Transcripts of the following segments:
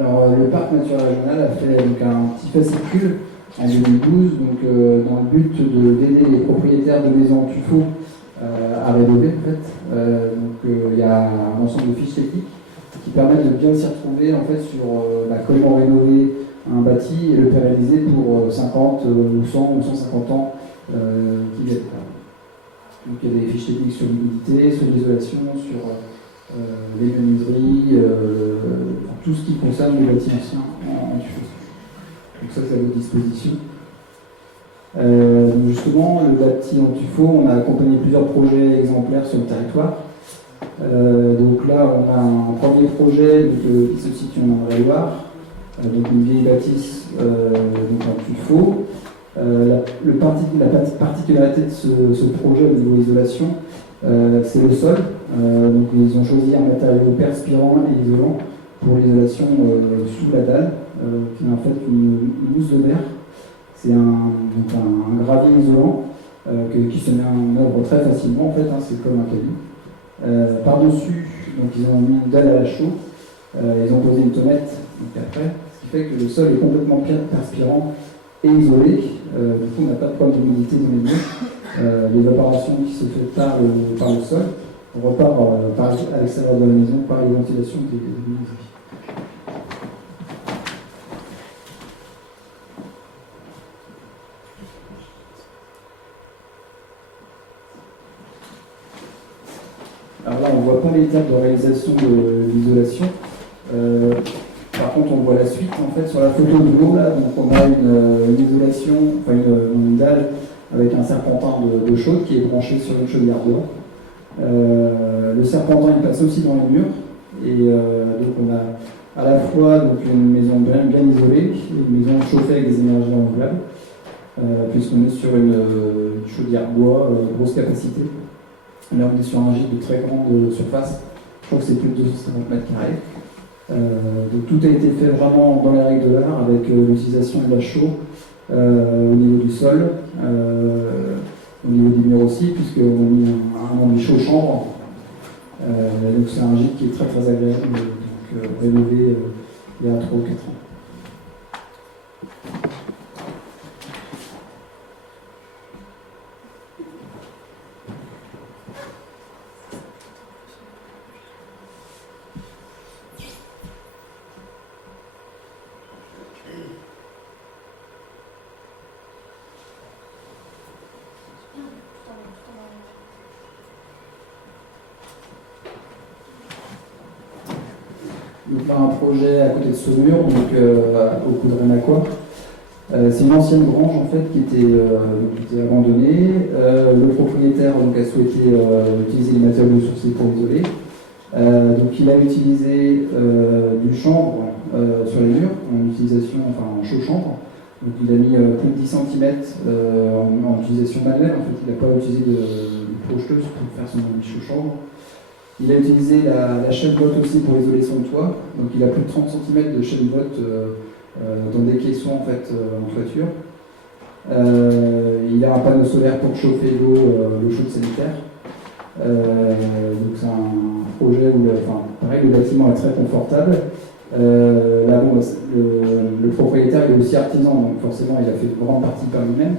Alors, le parc naturel régional a fait donc, un petit fascicule en 2012 dans le but d'aider les propriétaires de maisons en tuffeau à rénover en fait. Il y a un ensemble de fiches techniques qui permettent de bien s'y retrouver en fait, sur comment rénover un bâti et le pérenniser pour 50 ou 100 ou 150 ans qui viennent. Donc il y a des fiches techniques sur l'humidité, sur l'isolation, sur les menuiseries, tout ce qui concerne les bâtis anciens en tuffeau. Donc ça, c'est à votre disposition. Justement, le bâti en tuffeau, on a accompagné plusieurs projets exemplaires sur le territoire. Donc là, on a un premier projet qui se situe en Indre-et-Loire, donc une vieille bâtisse donc en tuffeau. La particularité de ce projet au niveau isolation, c'est le sol. Donc ils ont choisi un matériau perspirant et isolant pour l'isolation sous la dalle, qui est en fait une mousse de verre. C'est un gravier isolant qui se met en œuvre très facilement, en fait, c'est comme un caillou. Par-dessus, donc ils ont mis une dalle à la chaux, ils ont posé une tomate donc après, ce qui fait que le sol est complètement perspirant et isolé. Du coup, on n'a pas de problème d'humidité dans les murs. L'évaporation qui se fait par le sol repart à l'extérieur de la maison par les ventilations des menuiseries. Alors là, on voit pas l'étape de réalisation de l'isolation. Par contre, on voit la suite. En fait, sur la photo de l'eau, là, donc on a une isolation, enfin une dalle avec un serpentin de chaude qui est branché sur une chaudière dehors. Le serpentin, il passe aussi dans les murs. Et donc, on a à la fois donc, une maison bien isolée, une maison chauffée avec des énergies renouvelables, puisqu'on est sur une chaudière bois, grosse capacité. Là, on est sur un gîte de très grande surface. Je crois que c'est plus de 250 mètres carrés. Donc tout a été fait vraiment dans les règles de l'art avec l'utilisation de la chaux au niveau du sol, au niveau des murs aussi, puisqu'on a mis un enduit chaud-chambre. Donc c'est un gîte qui est très très agréable, donc rénové il y a 3 ou 4 ans. Donc là, un projet à côté de Saumur, donc au Coudray-Macquart. C'est une ancienne grange en fait qui était abandonnée. Le propriétaire donc, a souhaité utiliser les matériaux sourcés pour isoler. Donc il a utilisé du chanvre sur les murs en chaud chanvre. Donc il a mis plus de 10 cm en utilisation manuelle. En fait, il n'a pas utilisé de projeteuse pour faire son chaud chanvre. Il a utilisé la chaîne botte aussi pour isoler son toit. Donc il a plus de 30 cm de chaîne botte dans des caissons en toiture. Il a un panneau solaire pour chauffer l'eau chaude sanitaire. Donc c'est un projet où le bâtiment est très confortable. Là, le propriétaire est aussi artisan, donc forcément il a fait une grande partie par lui-même.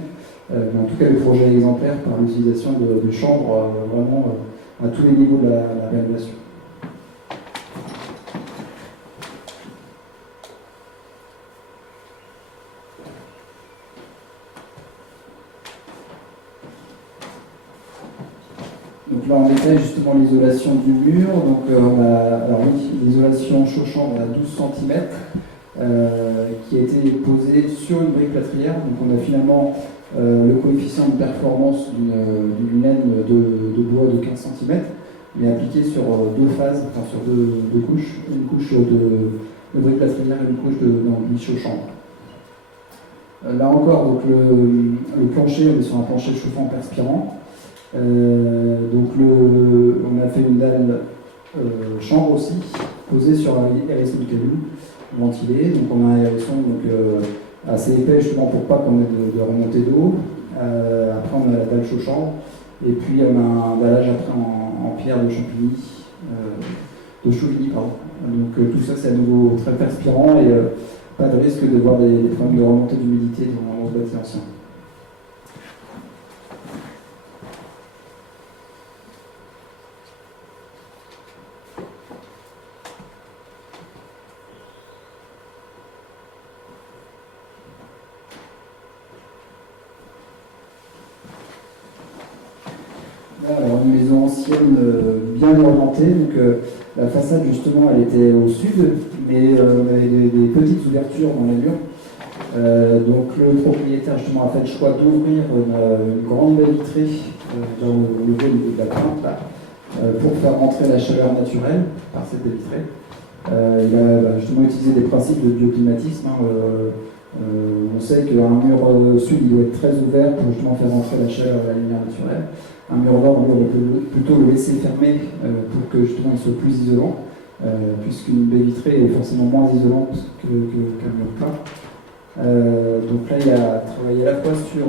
Mais en tout cas, le projet est exemplaire par l'utilisation de chambres vraiment à tous les niveaux de la rénovation. Donc là, on détaille justement l'isolation du mur. Donc, l'isolation chaud-chambre à 12 cm qui a été posée sur une brique plâtrière. Donc, on a finalement le coefficient de performance d'une laine de bois de 15 cm, mais appliqué sur deux phases, sur deux couches, une couche de brique plâtrière et une couche d'enduit chaud-chambre. Là encore, donc le plancher, on est sur un plancher chauffant perspirant. On a fait une dalle chambre aussi, posée sur un hérisson de caillou ventilé. Donc on a un hérisson assez épais justement pour pas qu'on ait de remontée d'eau. Après on a la dalle chaud-chambre et puis on a un dallage après en pierre de Champigny de Chauvigny, pardon. Donc tout ça c'est à nouveau très perspirant et pas de risque de voir des problèmes de remontée d'humidité dans ce bâti ancien. Alors, une maison ancienne bien orientée, donc la façade justement elle était au sud, mais on avait des petites ouvertures dans les murs. Donc le propriétaire justement a fait le choix d'ouvrir une grande baie vitrée au niveau de la pointe là, pour faire rentrer la chaleur naturelle par cette baie vitrée. Il a justement utilisé des principes de bioclimatisme. On sait qu'un mur sud il doit être très ouvert pour justement faire rentrer la chaleur et la lumière naturelle. Un mur nord, on va plutôt le laisser fermé pour que justement il soit plus isolant, puisqu'une baie vitrée est forcément moins isolante qu'un mur plat. Donc là, il a travaillé à la fois sur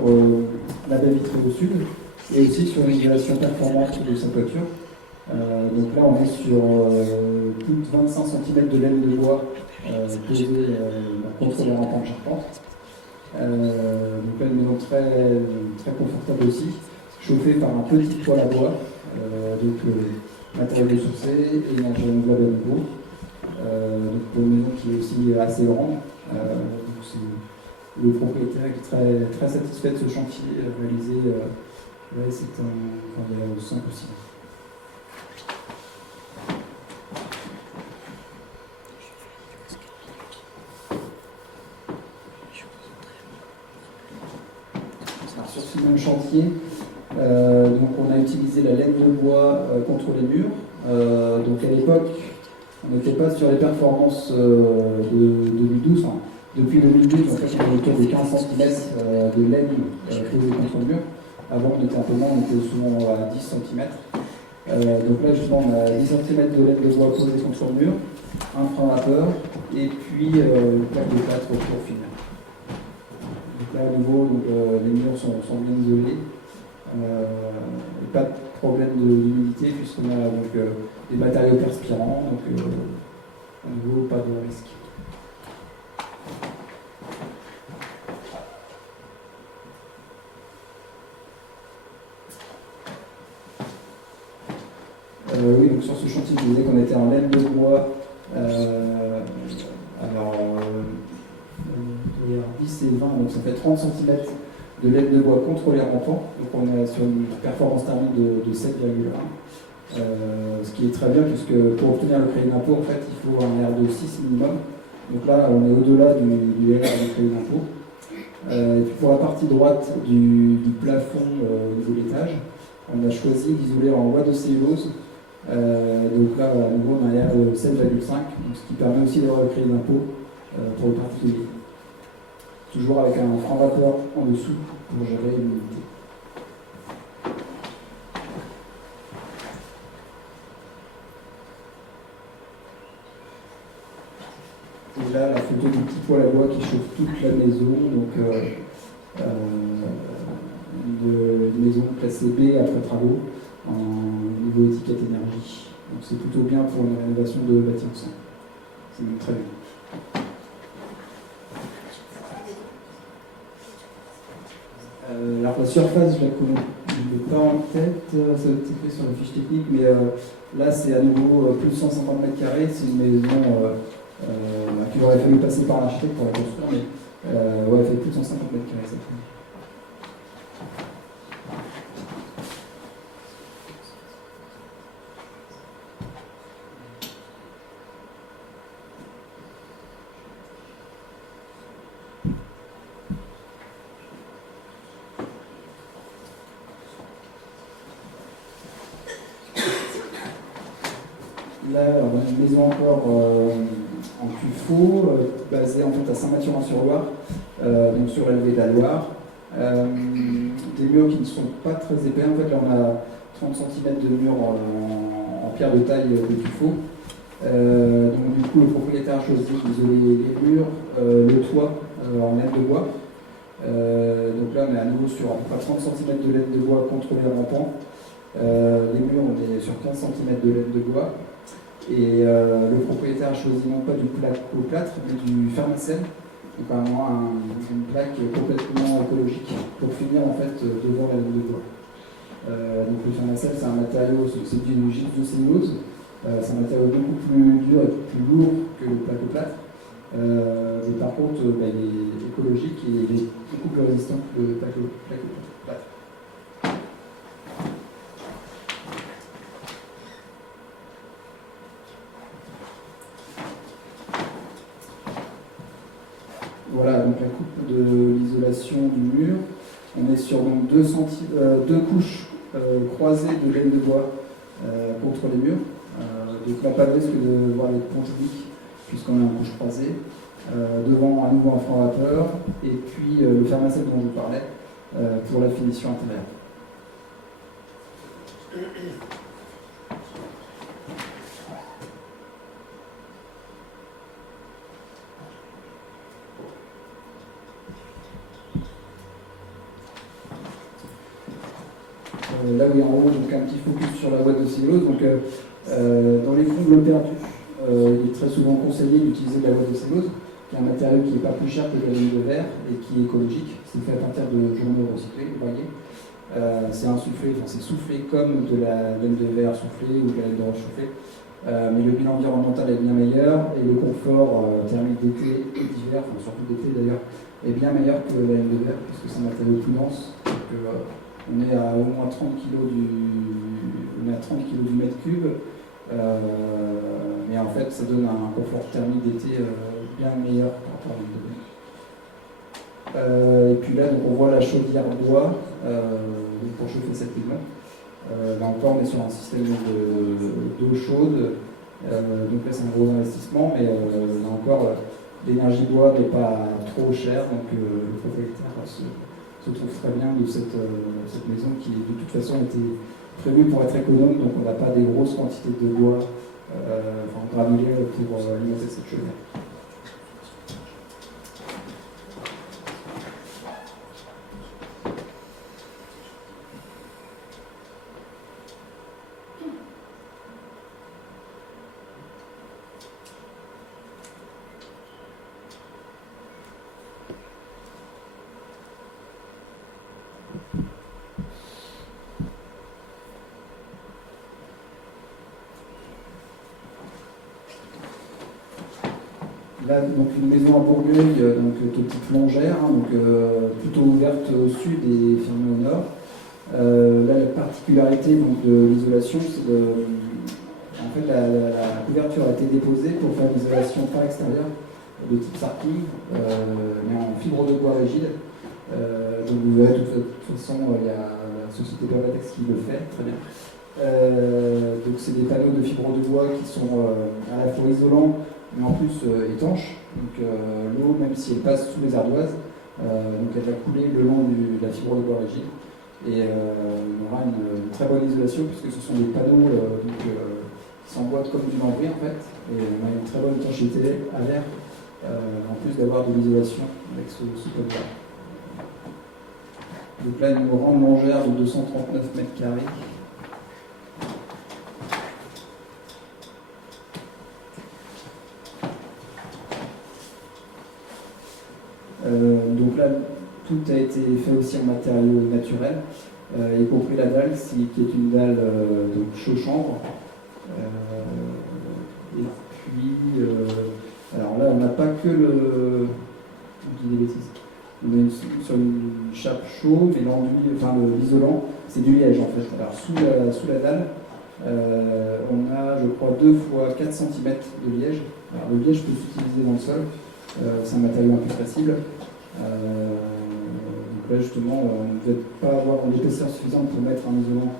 la baie vitrée au sud et aussi sur l'isolation performante de sa toiture. Donc là, on est sur plus de 25 cm de laine de bois posée contre les rampants de charpente. Donc là, une maison très, très confortable aussi, chauffée par un petit poêle à bois, matériel sourcé et énergie renouvelable à nouveau. Donc pour une maison qui est aussi assez grande. Donc c'est le propriétaire qui est très, très satisfait de ce chantier réalisé. C'est il y a 5 ou 6 ans. Sur ce même chantier, donc on a utilisé la laine de bois contre les murs. Donc à l'époque, on n'était pas sur les performances de 2012. Enfin, depuis 2012, en fait, on est autour de 15 cm de laine posée contre le mur. Avant, on était un peu moins, on était souvent à 10 cm. Donc là, justement, on a 10 cm de laine de bois posée contre le mur, un frein à vapeur, et puis une plaque de plâtre pour finir. Donc là, à nouveau, les murs sont bien isolés. Pas de problème d'humidité puisqu'on a des matériaux perspirants, donc à nouveau pas de risque. Oui, donc sur ce chantier, je disais qu'on était en laine de bois. Il y a 10 et 20, donc ça fait 30 cm de laine de bois contre les rampants. Donc on est sur une performance thermique de 7,1. Ce qui est très bien puisque pour obtenir le crédit d'impôt, en fait, il faut un R de 6 minimum. Donc là, on est au-delà du RR du crédit d'impôt. Et puis pour la partie droite du plafond au niveau de l'étage, on a choisi d'isoler en bois de cellulose. Donc là, à nouveau, on a un R de 7,5, ce qui permet aussi d'avoir le crédit d'impôt pour le particulier. Toujours avec un frein vapeur en dessous pour gérer l'humidité. Et là, la photo du petit poêle à bois qui chauffe toute la maison, donc une maison classée B après travaux, en niveau étiquette énergie. Donc c'est plutôt bien pour une rénovation de bâti ancien. C'est même très bien. Alors la surface, je ne l'ai pas en tête, ça va être écrit sur la fiche technique, mais là c'est à nouveau plus de 150 m², c'est une maison qu'il aurait fallu passer par l'architecte pour la construire, mais elle fait plus de 150 m². Là, on a une maison encore en tuffeau, basée en fait à Saint-Mathurin-sur-Loire, donc sur l'élevé de la Loire. Des murs qui ne sont pas très épais. En fait, là, on a 30 cm de murs en pierre de taille de tuffeau. Donc, du coup, le propriétaire a choisi d'isoler les murs, le toit en laine de bois. Donc là, on est à nouveau sur à peu près 30 cm de laine de bois contre les rampants. Les murs, on est sur 15 cm de laine de bois. Et le propriétaire a choisi non pas du placo-plâtre, mais du Fermacell, donc vraiment une plaque complètement écologique pour finir en fait devant la laine de bois. Donc le Fermacell, c'est un matériau, c'est du gypsocellulose, c'est un matériau beaucoup plus dur et plus lourd que le placo-plâtre. Mais par contre, il est écologique et il est beaucoup plus résistant que le placo-plâtre. Voilà, donc la coupe de l'isolation du mur. On est sur donc deux couches croisées de laine de bois contre les murs. Donc on n'a pas de risque de voir les ponts publics puisqu'on a une couche croisée. Devant à nouveau un franc vapeur et puis le Fermacell dont je vous parlais pour la finition intérieure. Là oui, en haut, donc un petit focus sur la boîte de cellulose. Donc, dans les combles perdus, il est très souvent conseillé d'utiliser de la boîte de cellulose, qui est un matériau qui n'est pas plus cher que la laine de verre et qui est écologique. C'est fait à partir de journaux recyclés, vous voyez. C'est insufflé, enfin c'est soufflé comme de la laine de verre soufflée ou de la laine de roche soufflée. Mais le bilan environnemental est bien meilleur et le confort thermique d'été et d'hiver, enfin surtout d'été d'ailleurs, est bien meilleur que la laine de verre puisque c'est un matériau plus dense. Donc, on est à au moins 30 kg du mètre cube, mais en fait ça donne un confort thermique d'été bien meilleur par rapport à la laine de verre. Et puis là donc, on voit la chaudière bois pour chauffer cette maison. Là encore on est sur un système d'eau chaude, donc là c'est un gros investissement, mais là encore l'énergie bois n'est pas trop chère, donc le propriétaire se trouve très bien de cette maison qui de toute façon était prévue pour être économe, donc on n'a pas des grosses quantités de bois granulés pour alimenter cette chaudière. Là, donc une maison à Bourgueil, donc de type longère, donc plutôt ouverte au sud et fermée au nord. Là, la particularité donc, de l'isolation, c'est en fait la couverture a été déposée pour faire l'isolation par extérieur de type sarking, mais en fibre de bois rigide. Donc vous verrez, de toute façon, il y a la société Pervatex qui le fait très bien. Donc c'est des panneaux de fibre de bois qui sont à la fois isolants mais en plus étanches. Donc l'eau, même si elle passe sous les ardoises, donc elle va couler le long de la fibre de bois rigide. Et on aura une très bonne isolation puisque ce sont des panneaux qui s'emboîtent comme du lambris en fait. Et on a une très bonne étanchéité à l'air, en plus d'avoir de l'isolation avec ce code-là. Donc là, une grande longère de 239 mètres carrés. Donc là, tout a été fait aussi en matériaux naturels, y compris la dalle, qui est une dalle donc chaud-chambre. Et puis, alors là, on n'a pas que le... Je dis des bêtises. On est sur une chape chaud, mais l'enduit, enfin l'isolant, c'est du liège en fait. Alors sous la dalle, on a, je crois, 2 fois 4 cm de liège. Alors le liège peut s'utiliser dans le sol. C'est un matériau incompressible. Donc là justement, on ne devait pas avoir l'épaisseur suffisante pour mettre un isolant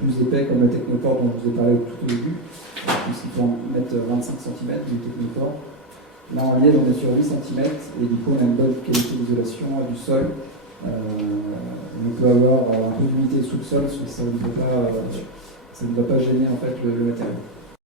plus épais comme le Technopore dont je vous ai parlé tout au début, puisqu'il faut en mettre 25 cm du Technopore. Là en liège on est sur 8 cm et du coup on a une bonne qualité d'isolation du sol. On peut avoir un peu d'humidité sous le sol, ça ne doit pas gêner en fait le matériau.